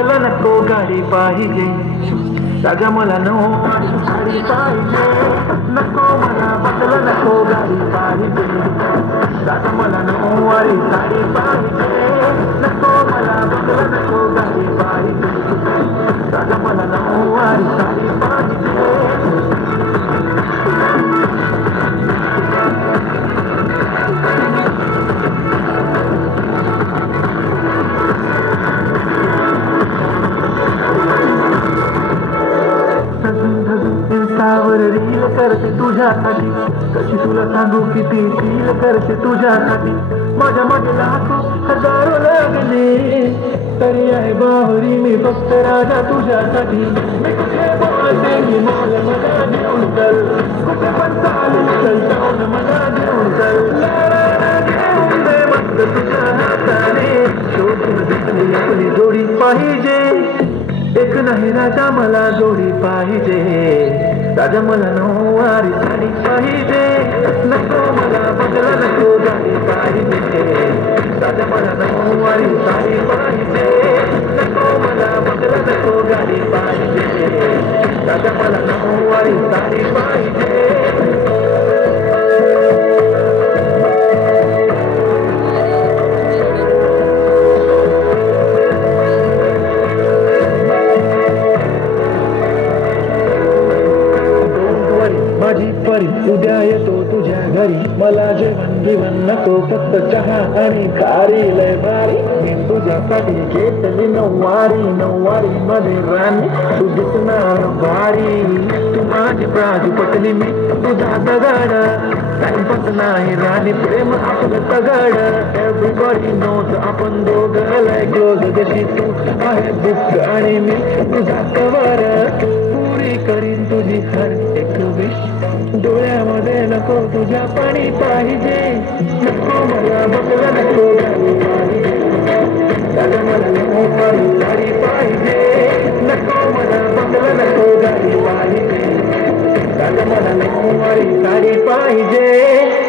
बंगला नको गाडी पाहिजे राजा मला नऊवारी साडी पाहिजे नको मला बंगला नको गाडी पाहिजे राजा मला नऊवारी साडी पाहिजे नको मला बंगला नको गाडी पाहिजे राजा मला नऊवारी साडी पाहिजे रील करते तुझ्यासाठी कशी तुला सांगू किती रील करते तुझ्यासाठी माझ्या मध्ये लाखो हजारो लागले तरी आहे बाहुरी मी फक्त राजा तुझ्यासाठी मी कुठे बोलते मी मोल मला घेऊन चल कुठे पण चालेल चल जाऊन मला घेऊन चल घेऊन दे मस्त तुझ्या हाताने शोधून दिसली आपली जोडी पाहिजे एक नाही राजा मला जोडी पाहिजे राजा मला नऊवारी साडी पाहिजे नको मला बंगला नको गाडी पाहिजे राजा मला नऊवारी साडी पाहिजे नको मला बंगला नको गाडी पाहिजे राजा मला नऊवारी साडी पाहिजे माझी परी उद्या येतो तुझ्या घरी मला जेवण घेवण नको फक्त चहा आणि खारी लय भारी मी तुझ्यासाठी घेतली नऊवारी मध्ये राणी तू दिसणार भारी तू माझी बाजू पटली मी तुझा दगड टाइमपास नाही राणी प्रेम आपलं तगड एव्हरीबॉडी नोज आपण दोघं लय क्लोज जशी तू आहे बुक आणि मी तुझा कवर पुरी करीन तुझी हर एक विश डोळ्यामध्ये नको तुझ्या पाणी पाहिजे नको मला बंगला नको गाडी पाहिजे राजा मला नऊवारी साडी पाहिजे नको मला बंगला नको गाडी पाहिजे राजा मला नऊवारी साडी पाहिजे